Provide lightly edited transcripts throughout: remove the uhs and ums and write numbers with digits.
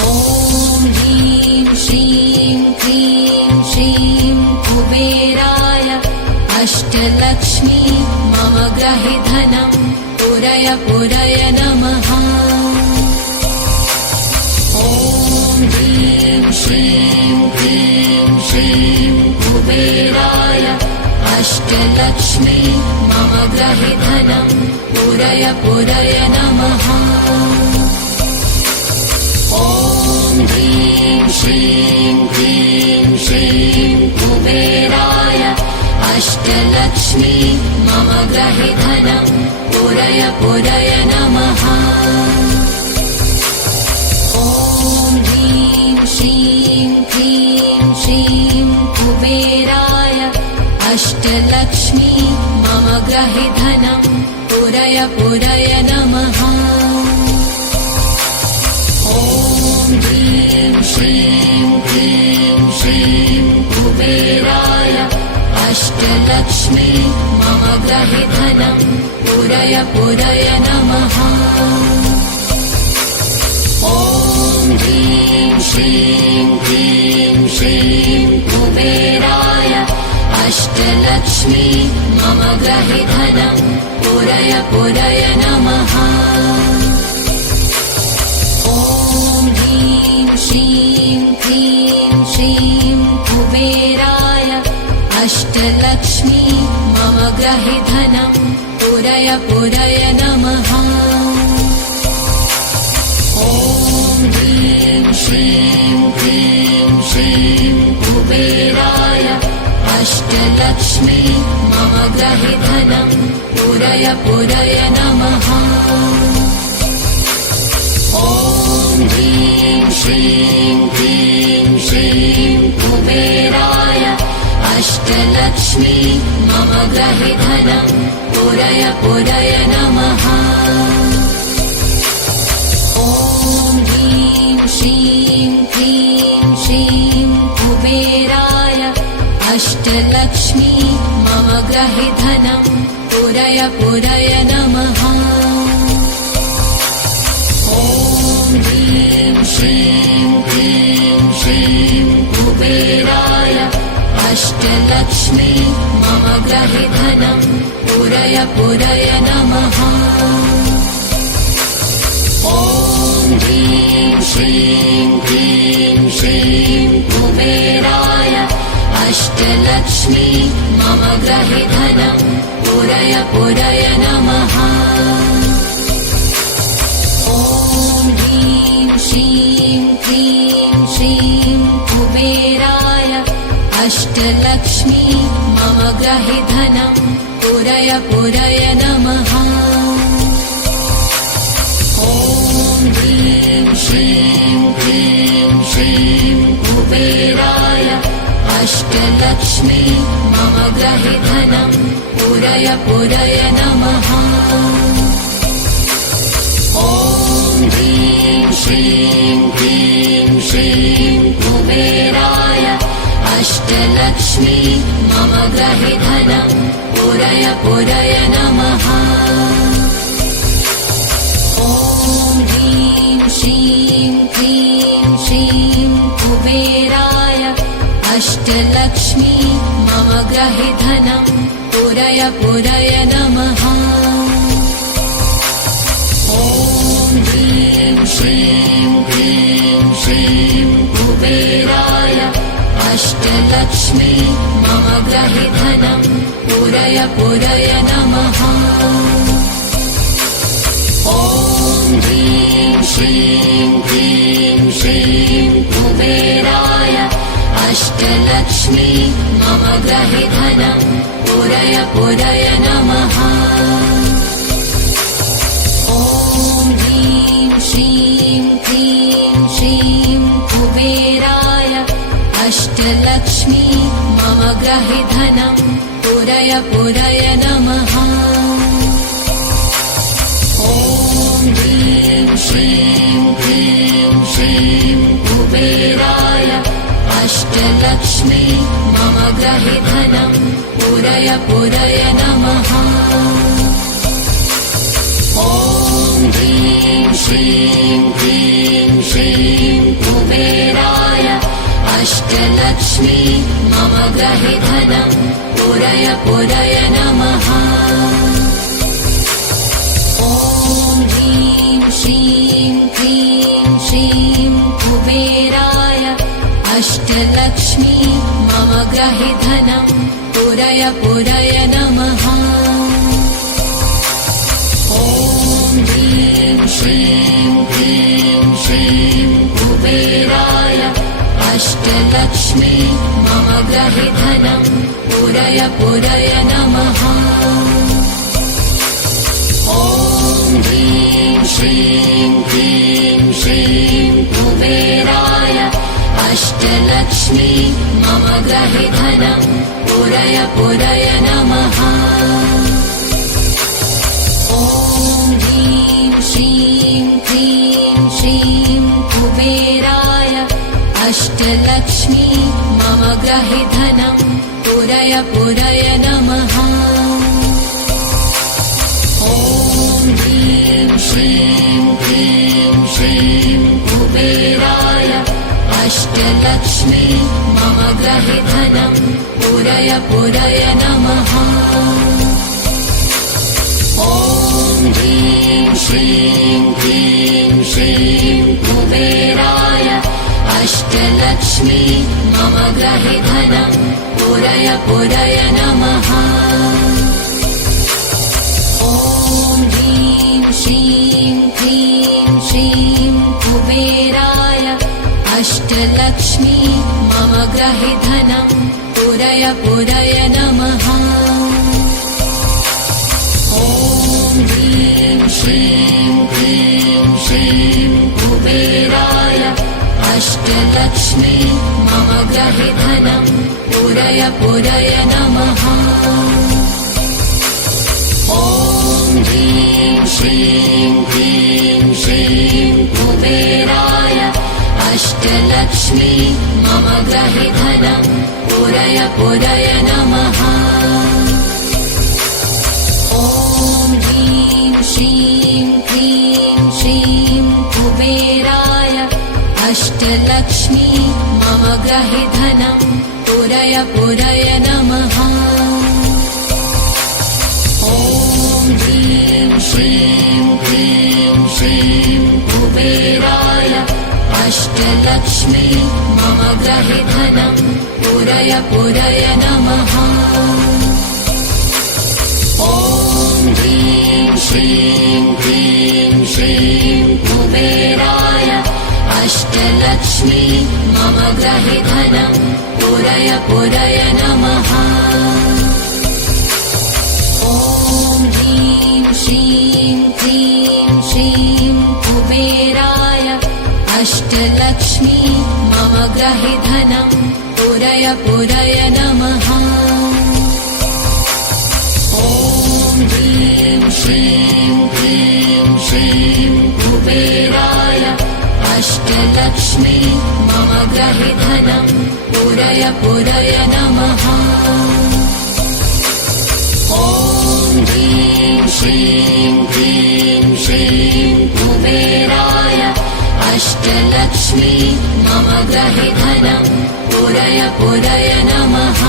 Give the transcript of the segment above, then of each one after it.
ॐ ह्रीं श्रीं क्रीं श्रीं कुबेराय अष्टलक्ष्मी मम गृहे धनं पुरय पुरय नमः। ॐ ह्रीं श्रीं क्रीं श्रीं कुबेराय अष्टलक्ष्मी मम गृहे धनं पुरय पुरय नमः। ॐ ह्रीं श्रीं क्रीं श्रीं कुबेराय अष्टलक्ष्मी मम गृहे धनं पुरय पुरय नमः। ॐ ह्रीं श्रीं क्रीं श्रीं कुबेराय अष्टलक्ष्मी मम गृहे धनं पुरय पुरय नमः। ॐ ह्रीं श्रीं क्रीं श्रीं कुबेराय अष्टलक्ष्मी मम गृहे धनं पुरय पुरय नमः। ॐ ह्रीं श्रीं क्रीं श्रीं कुबेराय अष्टलक्ष्मी मम गृहे धनं पुरय पुरय नमः। ॐ ह्रीं श्रीं क्रीं श्रीं कुबेराय अष्टलक्ष्मी मम गृहे धनं पुरय पुरय नमः। ॐ ह्रीं श्रीं क्रीं श्रीं कुबेराय अष्टलक्ष्मी मम गृहे धनं पुरय पुरय नमः। ॐ ह्रीं श्रीं क्रीं श्रीं कुबेराय अष्टलक्ष्मी मम गृहे धनं पुरय पुरय नमः। ॐ ह्रीं श्रीं क्रीं श्रीं कुबेराय अष्टलक्ष्मी मम गृहे धनं पुरय पुरय नमः। ॐ ह्रीं श्रीं क्रीं श्रीं कुबेराय अष्टलक्ष्मी मम गृहे धनं पुरय पुरय नमः। ॐ ह्रीं श्रीं क्रीं श्रीं कुबेराय अष्टलक्ष्मी मम गृहे धनं पुरय पुरय नमः। ॐ ह्रीं श्रीं क्रीं श्रीं कुबेराय अष्टलक्ष्मी मम गृहे धनं पुरय पुरय नमः। ॐ ह्रीं श्रीं क्रीं श्रीं कुबेराय अष्टलक्ष्मी मम गृहे धनं पुरय पुरय नमः। ॐ ह्रीं श्रीं क्रीं श्रीं कुबेराय अष्टलक्ष्मी मम गृहे धनं पुरय पुरय नमः। ॐ ह्रीं श्रीं क्रीं श्रीं कुबेराय अष्टलक्ष्मी मम गृहे धनं पुरय पुरय नमः। ॐ ह्रीं श्रीं क्रीं श्रीं कुबेराय अष्टलक्ष्मी मम गृहे धनं पुरय पुरय नमः। ॐ ह्रीं श्रीं क्रीं श्रीं कुबेराय अष्टलक्ष्मी मम गृहे धनं पुरय पुरय नमः। ॐ ह्रीं श्रीं क्रीं श्रीं कुबेराय अष्टलक्ष्मी मम गृहे धनं पुरय पुरय नमः। ॐ ह्रीं श्रीं क्रीं श्रीं कुबेराय अष्टलक्ष्मी मम गृहे धनं पुरय पुरय नमः। ॐ ह्रीं श्रीं क्रीं श्रीं अष्टलक्ष्मी मम गृहे धनं पूरय पूरय नमः। ॐ ह्रीं श्रीं क्लीं श्रीं कुबेराय अष्टलक्ष्मी मम गृहे धनं पूरय पूरय नमः। ॐ ह्रीं श्रीं क्लीं श्रीं कुबेराय अष्टलक्ष्मी मम गृहे धनं पूरय पूरय नमः। ॐ ह्रीं श्रीं क्लीं श्रीं कुबेराय अष्टलक्ष्मी मम गृहे धनं पूरय पूरय नमः। ॐ ह्रीं श्रीं क्लीं श्रीं कुबेराय अष्टलक्ष्मी मम गृहे धनं पूरय पूरय नमः। ॐ ह्रीं श्रीं क्लीं श्रीं कुबेराय अष्टलक्ष्मी मम गृहे धनं पूरय पूरय नमः। ॐ ह्रीं श्रीं क्लीं श्रीं कुबेराय अष्टलक्ष्मी मम गृहे धनं पूरय पूरय नमः। ॐ ह्रीं श्रीं क्लीं श्रीं कुबेराय अष्टलक्ष्मी मम गृहे धनं पूरय पूरय नमः। ॐ ह्रीं श्रीं क्लीं श्रीं कुबेराय अष्टलक्ष्मी मम गृहे धनं पूरय पूरय नमः। ॐ ह्रीं श्रीं क्लीं श्रीं कुबेराय अष्टलक्ष्मी मम गृहे धनं पूरय पूरय नमः। ॐ ह्रीं श्रीं क्लीं श्रीं कुबेराय अष्टलक्ष्मी मम गृहे धनं पूरय पूरय नमः। ॐ ह्रीं श्रीं क्लीं श्रीं कुबेराय अष्टलक्ष्मी मम गृहे धनं पूरय पूरय नमः। ॐ ह्रीं श्रीं क्लीं श्रीं कुबेराय अष्टलक्ष्मी मम गृहे धनं पूरय पूरय नमः। ॐ ह्रीं श्रीं क्लीं श्रीं कुबेराय अष्टलक्ष्मी मम गृहे धनं पूरय पूरय नमः। ॐ ह्रीं श्रीं क्लीं श्रीं कुबेराय अष्टलक्ष्मी मम गृहे धनं पूरय पूरय नमः। ॐ ह्रीं श्रीं क्लीं श्रीं कुबेराय अष्टलक्ष्मी मम गृहे धनं पूरय पूरय नमः।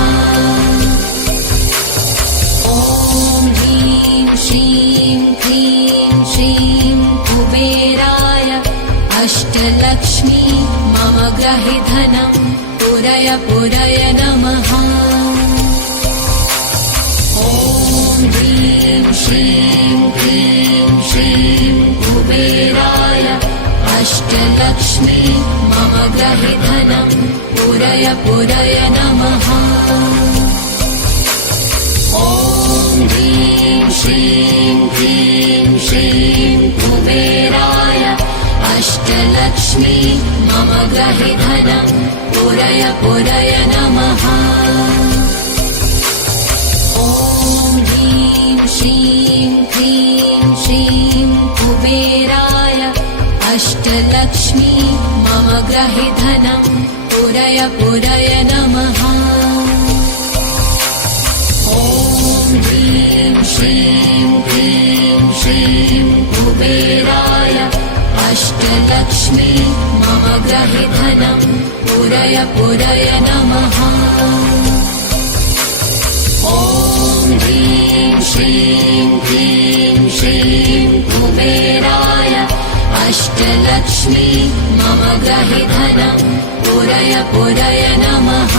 ॐ ह्रीं श्रीं क्लीं श्रीं कुबेराय अष्टलक्ष्मी मम गृहे धनं पूरय पूरय नमः। ॐ ह्रीं श्रीं क्लीं श्रीं कुबेराय अष्टलक्ष्मी मम गृहे धनं पूरय पूरय नमः। ॐ ह्रीं श्रीं क्लीं श्रीं कुबेराय अष्टलक्ष्मी मम गृहे धनं पूरय पूरय नमः। ॐ ह्रीं श्रीं क्लीं श्रीं कुबेराय अष्टलक्ष्मी मम गृहे धनं पूरय पूरय नमः। ॐ ह्रीं श्रीं क्लीं श्रीं कुबेराय अष्टलक्ष्मी मम ग्रहे धनं पूरय पूरय नमः। ॐ ह्रीं श्रीं क्लीं श्रीं कुबेराय अष्टलक्ष्मी मम ग्रहे धनं पूरय पूरय नमः।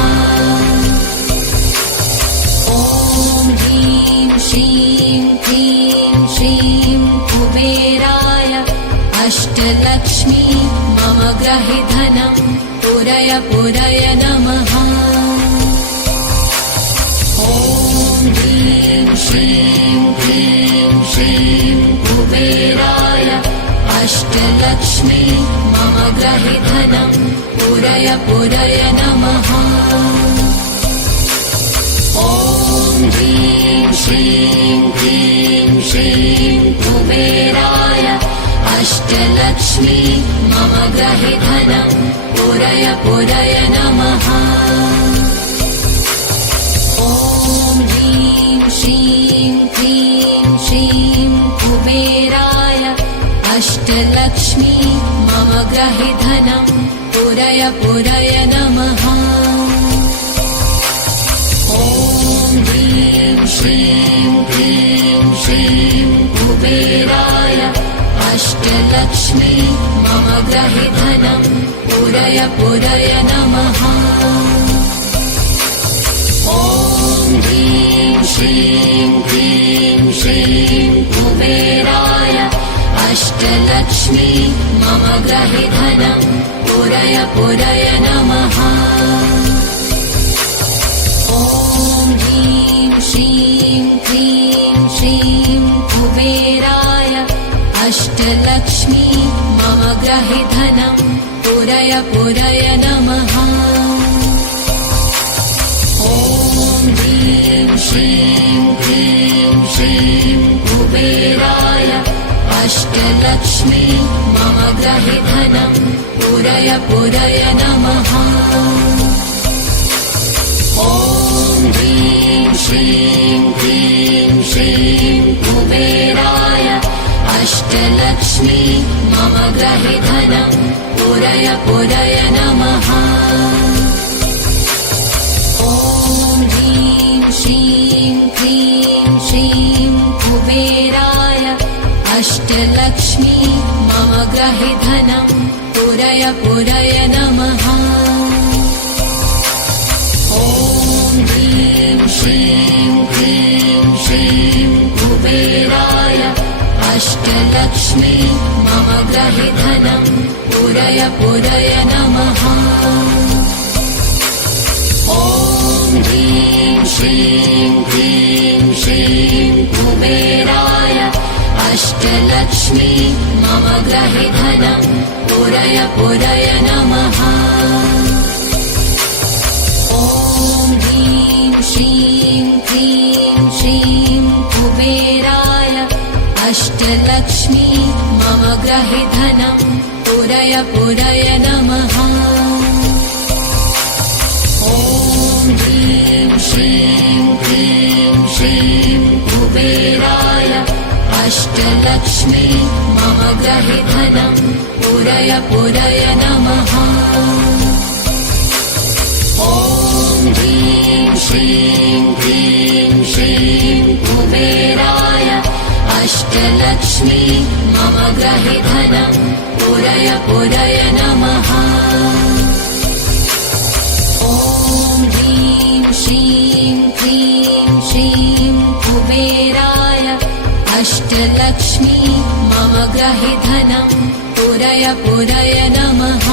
ॐ ह्रीं श्रीं क्लीं श्रीं कुबेराय अष्टलक्ष्मी मम ग्रहे धनं पूरय पूरय नमः। ॐ ह्रीं श्रीं क्लीं श्रीं कुबेराय अष्टलक्ष्मी मम ग्रहे धनं पूरय पूरय नमः। ॐ ह्रीं श्रीं क्लीं श्रीं कुबेराय अष्टलक्ष्मी मम ग्रहे धनं पूरय पूरय नमः। ॐ ह्रीं श्रीं क्लीं श्रीं कुबेराय अष्टलक्ष्मी मम ग्रहे धनं पूरय पूरय नमः। ॐ ह्रीं श्रीं क्लीं श्रीं कुबेराय अष्टलक्ष्मी मम ग्रहे धनं पूरय पूरय नमः। ॐ ह्रीं श्रीं क्लीं श्रीं कुबेराय अष्टलक्ष्मी मम ग्रहे धनं पूरय पूरय नमः। ॐ ह्रीं श्रीं क्लीं श्रीं कुबेराय अष्टलक्ष्मी मम ग्रहे धनं पूरय पूरय नमः। ॐ ह्रीं श्रीं क्लीं श्रीं कुबेराय अष्टलक्ष्मी मम ग्रहे धनं पूरय पूरय नमः। ॐ ह्रीं श्रीं क्लीं श्रीं कुबेराय अष्टलक्ष्मी मम ग्रहे धनं पूरय पूरय नमः। ॐ ह्रीं श्रीं क्लीं श्रीं कुबेराय अष्टलक्ष्मी मम ग्रहे धनं पूरय पूरय नमः। ॐ ह्रीं श्रीं क्लीं श्रीं कुबेराय अष्टलक्ष्मी मम ग्रहे धनं पूरय पूरय नमः। ॐ ह्रीं श्रीं क्लीं श्रीं कुबेराय अष्टलक्ष्मी मम ग्रहे धनं पूरय पूरय नमः। ॐ ह्रीं श्रीं क्लीं श्रीं कुबेराय अष्टलक्ष्मी मम ग्रहे धनं पूरय पूरय नमः। ॐ ह्रीं श्रीं क्लीं श्रीं कुबेराय अष्टलक्ष्मी मम ग्रहे धनं पूरय पूरय नमः। ॐ ह्रीं श्रीं क्लीं श्रीं कुबेराय अष्टलक्ष्मी मम ग्रहे धनं पूरय पूरय नमः। ॐ ह्रीं श्रीं क्लीं श्रीं कुबेराय अष्टलक्ष्मी मम ग्रहे धनं पूरय पूरय नमः।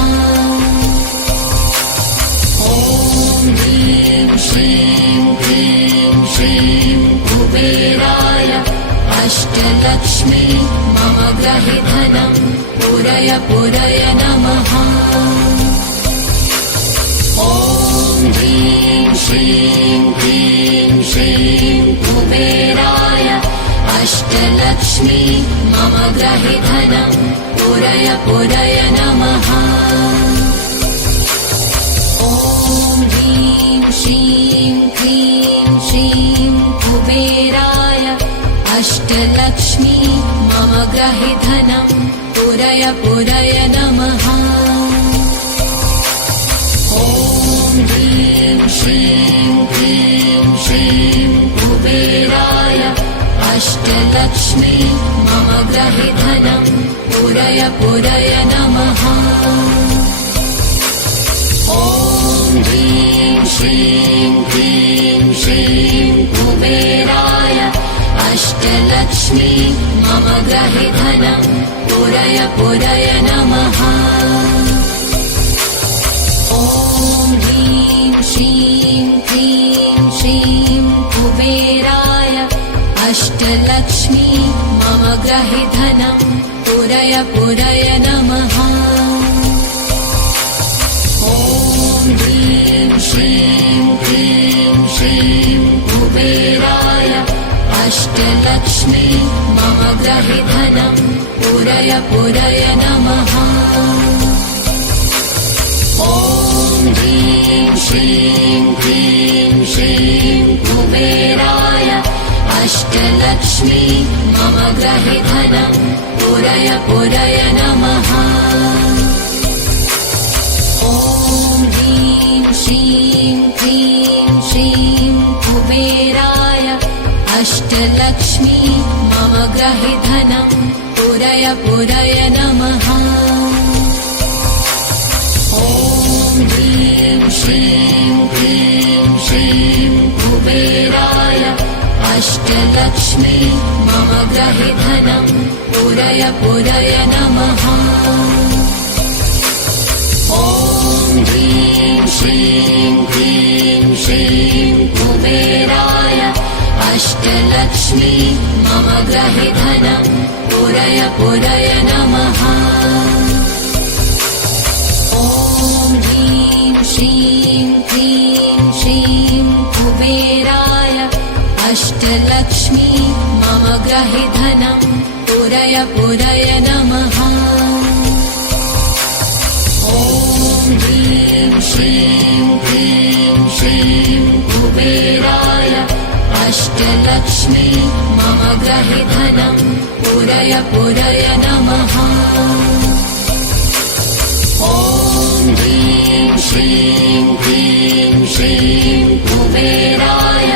ॐ ह्रीं श्रीं क्लीं श्रीं कुबेराय अष्टलक्ष्मी मम ग्रहे धनं पूरय पूरय नमः। ॐ ह्रीं श्रीं क्लीं श्रीं कुबेराय अष्टलक्ष्मी मम ग्रहे धनं पूरय पूरय नमः। ॐ ह्रीं श्रीं क्लीं श्रीं कुबेराय अष्टलक्ष्मी मम ग्रहे धनं पूरय पुरय पुरय नमः। ॐ ह्रीं श्रीं क्लीं श्रीं कुबेराय अष्टलक्ष्मी मम गृहे धनं पुरय पुरय नमः। ॐ ह्रीं श्रीं क्लीं श्रीं कुबेराय अष्टलक्ष्मी मम गृहे धनं पुरय पुरय नमः। ॐ ह्रीं श्रीं क्लीं श्रीं कुबेराय अष्टलक्ष्मी मम गृहे धनं पुरय पुरय नमः। ॐ ह्रीं श्रीं क्लीं श्रीं कुबेराय अष्टलक्ष्मी मम गृहे धनं पुरय पुरय नमः। ॐ ह्रीं श्रीं क्लीं श्रीं कुबेराय अष्टलक्ष्मी मम गृहे धनं पुरय पुरय नमः। ॐ ह्रीं श्रीं क्लीं श्रीं कुबेराय अष्टलक्ष्मी मम गृहे धनं पुरय पुरय नमः। ॐ ह्रीं श्रीं क्लीं श्रीं कुबेराय अष्टलक्ष्मी मम गृहे धनं पुरय पुरय नमः। ॐ ह्रीं श्रीं क्लीं श्रीं कुबेराय अष्टलक्ष्मी मम गृहे धनं पुरय पुरय नमः। ॐ ह्रीं श्रीं क्लीं श्रीं कुबेराय अष्टलक्ष्मी मम गृहे धनं पुरय पुरय नमः। ॐ ह्रीं श्रीं क्लीं श्रीं कुबेराय अष्टलक्ष्मी मम गृहे धनं पुरय पुरय नमः। ॐ ह्रीं श्रीं क्लीं श्रीं कुबेराय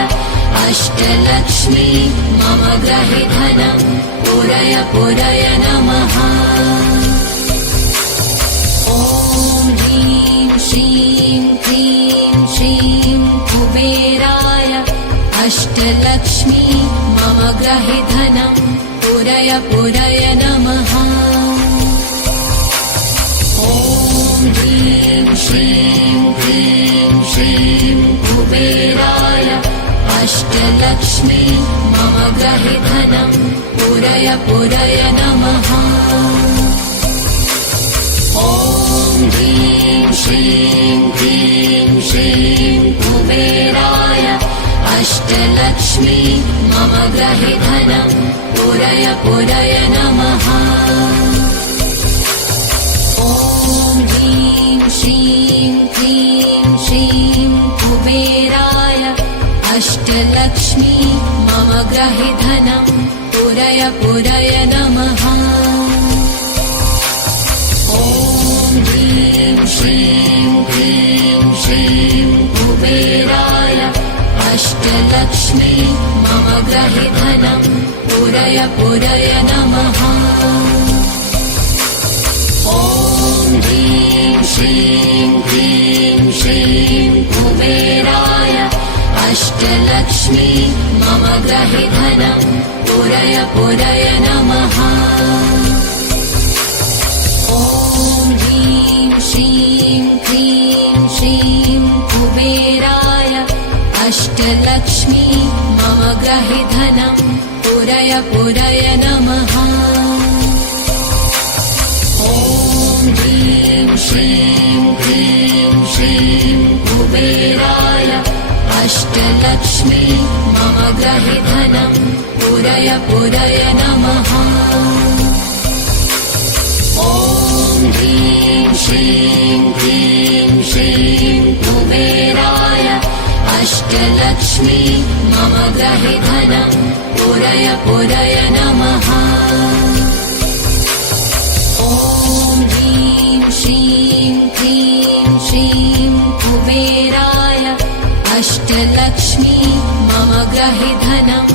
अष्टलक्ष्मी मम गृहे धनं पुरय पुरय नमः। ॐ ह्रीं श्रीं क्लीं श्रीं कुबेराय अष्टलक्ष्मी मम गृहे धनं पुरय पुरय नमः। ॐ ह्रीं श्रीं क्लीं श्रीं कुबेराय अष्टलक्ष्मी मम गृहे धनं पुरय पुरय नमः। ॐ ह्रीं श्रीं क्लीं श्रीं कुबेराय अष्टलक्ष्मी मम गृहे धनं पुरय पुरय नमः। ॐ ह्रीं श्रीं क्लीं श्रीं कुबेराय अष्टलक्ष्मी मम गृहे धनं पुरय पुरय नमः। ॐ ह्रीं श्रीं क्लीं श्रीं कुबेराय अष्टलक्ष्मी मम गृहे धनं पुरय पुरय नमः। ॐ ह्रीं श्रीं क्लीं श्रीं कुबेराय अष्टलक्ष्मी मम गृहे धनं पुरय पुरय नमः। ॐ ह्रीं श्रीं क्लीं श्रीं कुबेराय अष्टलक्ष्मी मम गृहे धनं पुरय पुरय नमः। ॐ ह्रीं श्रीं क्लीं श्रीं कुबेराय अष्टलक्ष्मी मम गृहे धनं पुरय पुरय नमः। ॐ ह्रीं श्रीं क्लीं श्रीं कुबेराय अष्टलक्ष्मी मम गृहे धनं पुरय पुरय नमः। ॐ श्रीं क्लीं श्रीं कुबेराय अष्टलक्ष्मी मम गृहे धनं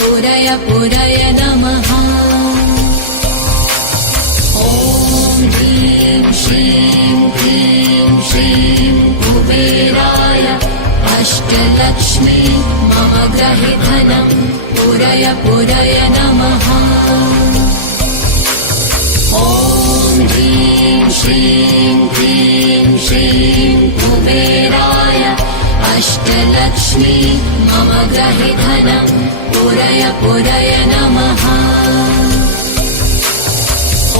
पुरय पुरय नमः। ॐ ह्रीं श्रीं क्लीं श्रीं कुबेराय अष्टलक्ष्मी मम गृहे धनं पुरय पुरय नमः। ॐ ह्रीं श्रीं क्लीं श्रीं कुबेराय अष्टलक्ष्मी मम गृहे धनं पुरय पुरय नमः।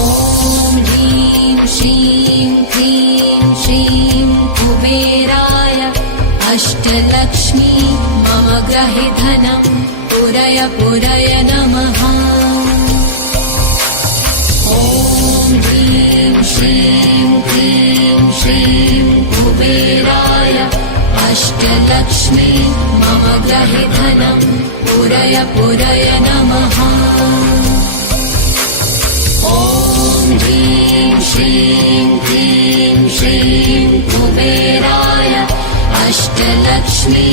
ॐ ह्रीं श्रीं क्लीं श्रीं कुबेराय अष्टलक्ष्मी मम गृहे धनं पुरय पुरय नमः। ॐ ह्रीं श्रीं क्लीं श्रीं कुबेराय अष्टलक्ष्मी मम गृहे धनं पुरय पुरय नमः। ॐ ह्रीं श्रीं क्लीं श्रीं कुबेराय अष्टलक्ष्मी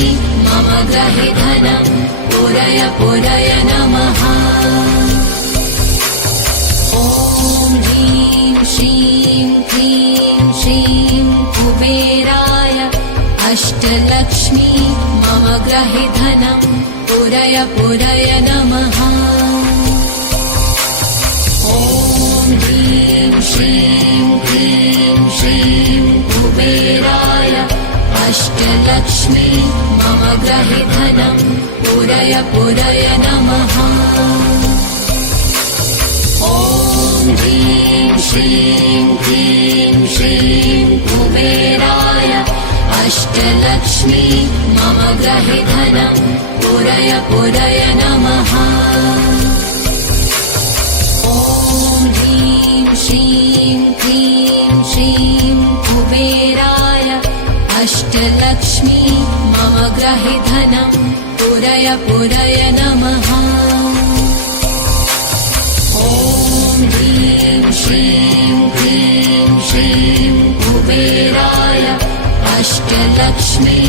मम गृहे धनं पुरय पुरय नमः। ॐ ह्रीं श्रीं क्लीं श्रीं कुबेराय अष्टलक्ष्मी मम गृहे धनं पुरय पुरय नमः। ॐ ह्रीं श्रीं क्लीं श्रीं कुबेराय अष्टलक्ष्मी मम गृहे धनं पुरय पुरय नमः। ॐ ह्रीं श्रीं क्लीं श्रीं कुबेराय अष्टलक्ष्मी मम गृहे धनं पुरय पुरय नमः। ॐ ह्रीं श्रीं क्लीं श्रीं कुबेराय अष्टलक्ष्मी मम गृहे धनं पुरय पुरय नमः। ॐ ह्रीं श्रीं क्लीं श्रीं कुबेराय अष्टलक्ष्मी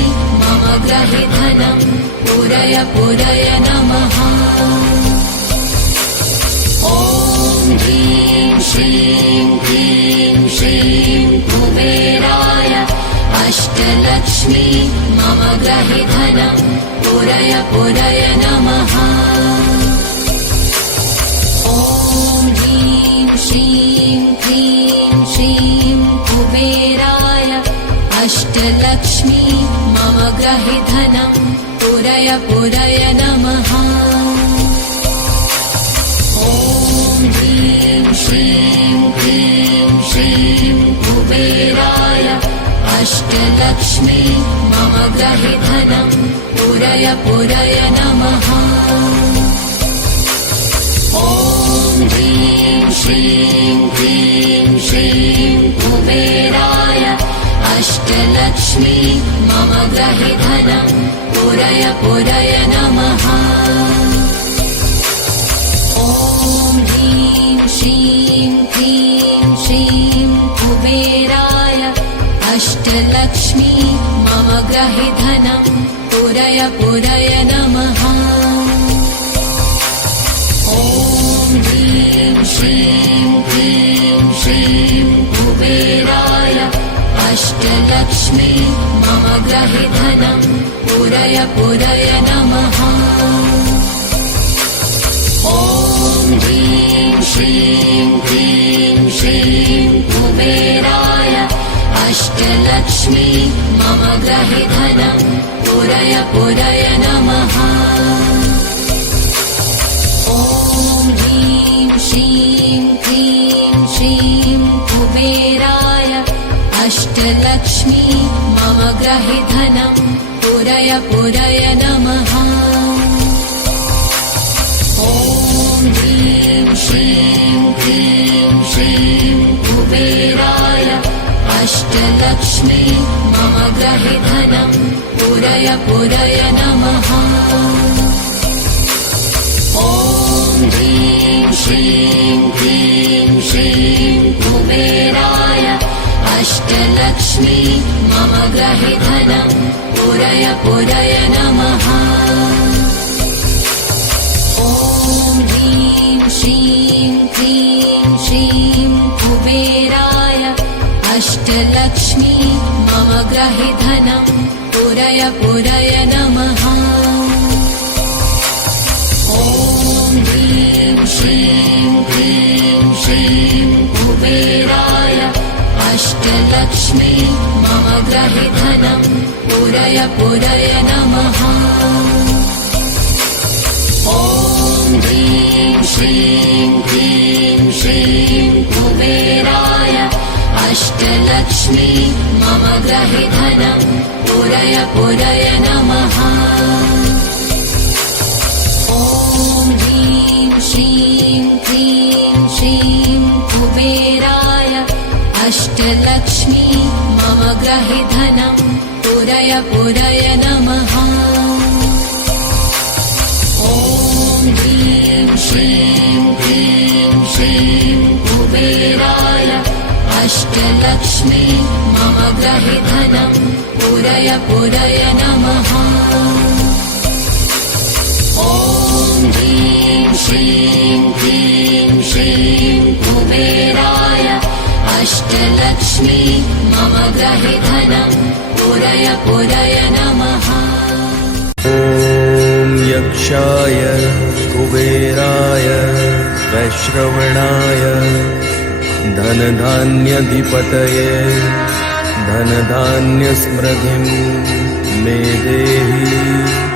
मम गृहे धनं पुरय पुरय नमः। ॐ ह्रीं श्रीं क्लीं श्रीं कुबेराय अष्टलक्ष्मी मम गृहे धनं पुरय पुरय नमः। ॐ ह्रीं श्रीं क्लीं श्रीं कुबेराय अष्टलक्ष्मी मम गृहे धनं पुरय पुरय नमः। ॐ ह्रीं श्रीं क्लीं श्रीं कुबेराय अष्टलक्ष्मी मम गृहे धनं पुरय पुरय नमः। ॐ ह्रीं श्रीं क्लीं श्रीं कुबेराय अष्टलक्ष्मी मम गृहे धनं पुरय पुरय नमः। ॐ ह्रीं श्रीं क्लीं श्रीं कुबेराय अष्टलक्ष्मी मम गृहे धनं पुरय पुरय नमः। ॐ ह्रीं श्रीं क्लीं श्रीं कुबेराय अष्टलक्ष्मी मम गृहे धनं पुरय पुरय नमः। ॐ ह्रीं श्रीं क्लीं श्रीं कुबेराय अष्टलक्ष्मी मम गृहे धनं पुरय पुरय नमः। ॐ ह्रीं श्रीं क्लीं श्रीं कुबेराय अष्टलक्ष्मी मम गृहे धनं पुरय पुरय नमः। ॐ ह्रीं श्रीं क्लीं श्रीं कुबेराय अष्टलक्ष्मी मम गृहे धनं पुरय पुरय नमः। ॐ ह्रीं श्रीं क्लीं श्रीं कुबेराय अष्ट अष्टलक्ष्मी मम गृहे धनं पुरय पुरय नमः। ॐ ह्रीं श्रीं क्लीं श्रीं कुबेराय अष्टलक्ष्मी मम गृहे धनं पुरय पुरय नमः। ॐ ह्रीं श्रीं क्लीं श्रीं कुबेराय अष्टलक्ष्मी मम गृहे धनं पुरय पुरय नमः। ॐ ह्रीं श्रीं क्लीं श्रीं कुबेराय अष्टलक्ष्मी मम गृहे धनं पुरय पुरय नमः। ॐ ह्रीं श्रीं क्लीं श्रीं कुबेराय अष्टलक्ष्मी मम गृहे धनं पुरय पुरय नमः। ॐ ह्रीं श्रीं क्लीं श्रीं कुबेराय अष्टलक्ष्मी मम गृहे धनं पुरय पुरय नमः। ॐ ह्रीं श्रीं क्लीं श्रीं कुबेराय अष्टलक्ष्मी मम गृहे धनं पुरय पुरय नमः। ॐ यक्षाय कुबेराय वैश्रवणाय धनधान्यधिपतये धनधान्यसमृद्धिं मे देहि।